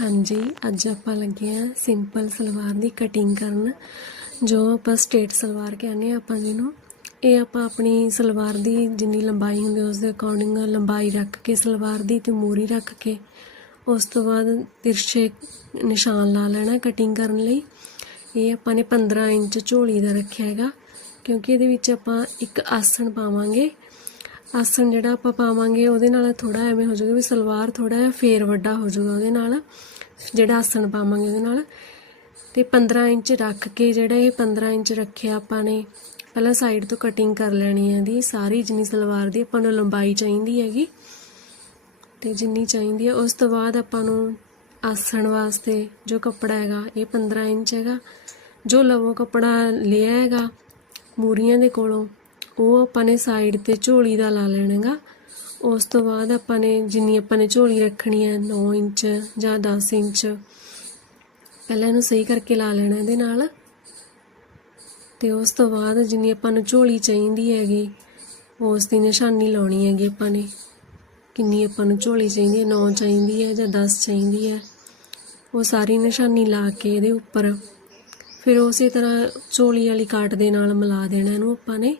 ਹਾਂਜੀ, ਅੱਜ ਆਪਾਂ ਲੱਗੇ ਆ ਸਿੰਪਲ ਸਲਵਾਰ ਦੀ ਕਟਿੰਗ ਕਰਨ, ਜੋ ਆਪਾਂ ਸਟੇਟ ਸਲਵਾਰ ਕਹਿੰਦੇ ਆ ਆਪਾਂ ਜਿਹਨੂੰ। ਇਹ ਆਪਾਂ ਆਪਣੀ ਸਲਵਾਰ ਦੀ ਜਿੰਨੀ ਲੰਬਾਈ ਹੁੰਦੀ ਉਸ ਦੇ ਅਕੋਰਡਿੰਗ ਲੰਬਾਈ ਰੱਖ ਕੇ ਸਲਵਾਰ ਦੀ ਤੇ ਮੂਰੀ ਰੱਖ ਕੇ, ਉਸ ਤੋਂ ਬਾਅਦ ਤਿਰਛੇ ਨਿਸ਼ਾਨ ਲਾ ਲੈਣਾ ਕਟਿੰਗ ਕਰਨ ਲਈ। ਇਹ ਆਪਾਂ ਨੇ 15 ਇੰਚ ਝੋਲੀ ਦਾ ਰੱਖਿਆ ਹੈਗਾ, ਕਿਉਂਕਿ ਇਹਦੇ ਵਿੱਚ ਆਪਾਂ ਇੱਕ ਆਸਣ ਪਾਵਾਂਗੇ। ਆਸਣ ਜਿਹੜਾ ਆਪਾਂ ਪਾਵਾਂਗੇ, ਉਹਦੇ ਨਾਲ ਥੋੜਾ ਐਵੇਂ ਹੋ ਜਾਊਗਾ ਵੀ ਸਲਵਾਰ ਥੋੜਾ ਜਿਹਾ ਫੇਰ ਵੱਡਾ ਹੋ ਜਾਊਗਾ ਉਹਦੇ ਨਾਲ, ਜਿਹੜਾ ਆਸਣ ਪਾਵਾਂਗੇ ਉਹਦੇ ਨਾਲ। ਤੇ 15 ਇੰਚ ਰੱਖ ਕੇ ਜਿਹੜਾ ਇਹ 15 ਇੰਚ ਰੱਖਿਆ ਆਪਾਂ ਨੇ, ਪਹਿਲਾਂ ਸਾਈਡ ਤੋਂ ਕਟਿੰਗ ਕਰ ਲੈਣੀ ਹੈ ਦੀ ਸਾਰੀ ਜਿੰਨੀ ਸਲਵਾਰ ਦੀ ਆਪਾਂ ਨੂੰ ਲੰਬਾਈ ਚਾਹੀਦੀ ਹੈਗੀ। ਤੇ ਜਿੰਨੀ ਚਾਹੀਦੀ ਹੈ, ਉਸ ਤੋਂ ਬਾਅਦ ਆਪਾਂ ਨੂੰ ਆਸਣ ਵਾਸਤੇ ਜੋ ਕੱਪੜਾ ਹੈਗਾ, ਇਹ 15 ਇੰਚ ਹੈਗਾ। ਜੋ ਲਵੋ ਕੱਪੜਾ ਲਿਆ ਹੈਗਾ, ਮੂਰੀਆਂ ਦੇ ਕੋਲੋਂ ਉਹ ਆਪਾਂ ਨੇ ਸਾਈਡ ਤੇ ਝੋਲੀ ਦਾ ਲਾ ਲੈਣਾਗਾ। ਉਸ ਤੋਂ ਬਾਅਦ ਆਪਾਂ ਨੇ ਜਿੰਨੀ ਆਪਾਂ ਨੇ ਝੋਲੀ ਰੱਖਣੀ ਹੈ 9 ਇੰਚ ਜਾਂ 10 ਇੰਚ, ਪਹਿਲਾਂ ਇਹਨੂੰ ਸਹੀ ਕਰਕੇ ਲਾ ਲੈਣਾ ਇਹਦੇ ਨਾਲ। ਤੇ ਉਸ ਤੋਂ ਬਾਅਦ ਜਿੰਨੀ ਆਪਾਂ ਨੂੰ ਝੋਲੀ ਚਾਹੀਦੀ ਹੈਗੀ, ਉਸ ਦੀ ਨਿਸ਼ਾਨੀ ਲਾਉਣੀ ਹੈਗੀ ਆਪਾਂ ਨੇ। ਕਿੰਨੀ ਆਪਾਂ ਨੂੰ ਝੋਲੀ ਚਾਹੀਦੀ ਹੈ 9 ਚਾਹੀਦੀ ਹੈ ਜਾਂ 10 ਚਾਹੀਦੀ ਹੈ। ਉਹ ਸਾਰੀ ਨਿਸ਼ਾਨੀ ਲਾ ਕੇ ਇਹਦੇ ਉੱਪਰ, ਫਿਰ ਉਸੇ ਤਰ੍ਹਾਂ ਝੋਲੀ ਵਾਲੀ ਕਾਟ ਦੇ ਨਾਲ ਮਿਲਾ ਦੇਣਾ ਇਹਨੂੰ ਆਪਾਂ ਨੇ।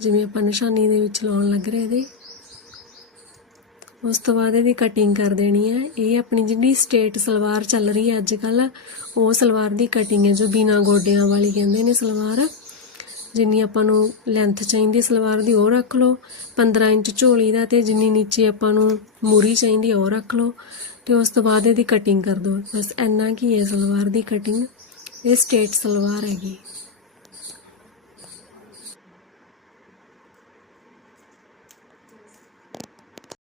ਜਿਵੇਂ ਆਪਾਂ ਨਿਸ਼ਾਨੀ ਦੇ ਵਿੱਚ ਲਾਉਣ ਲੱਗ ਰਹੇ ਇਹਦੇ, ਉਸ ਤੋਂ ਬਾਅਦ ਇਹਦੀ ਕਟਿੰਗ ਕਰ ਦੇਣੀ ਹੈ। ਇਹ ਆਪਣੀ ਜਿਹੜੀ ਸਟੇਟ ਸਲਵਾਰ ਚੱਲ ਰਹੀ ਹੈ ਅੱਜ ਕੱਲ ਉਹ ਸਲਵਾਰ ਦੀ ਕਟਿੰਗ ਹੈ, ਜੋ ਬਿਨਾ ਗੋਡਿਆਂ ਵਾਲੀ ਕਹਿੰਦੇ ਨੇ ਸਲਵਾਰ। ਜਿੰਨੀ ਆਪਾਂ ਨੂੰ ਲੈਂਥ ਚਾਹੀਦੀ ਸਲਵਾਰ ਦੀ, ਉਹ ਰੱਖ ਲਓ। 15 ਇੰਚ ਝੋਲੀ ਦਾ ਤੇ ਜਿੰਨੀ ਨੀਚੇ ਆਪਾਂ ਨੂੰ ਮੂਰੀ ਚਾਹੀਦੀ ਉਹ ਰੱਖ ਲਓ। ਤੇ ਉਸ ਤੋਂ ਬਾਅਦ ਇਹਦੀ ਕਟਿੰਗ ਕਰ ਦਿਓ। ਬਸ ਇੰਨਾ ਕੀ ਹੈ ਸਲਵਾਰ ਦੀ ਕਟਿੰਗ ਇਹ ਸਟੇਟ ਸਲਵਾਰ ਹੈਗੀ।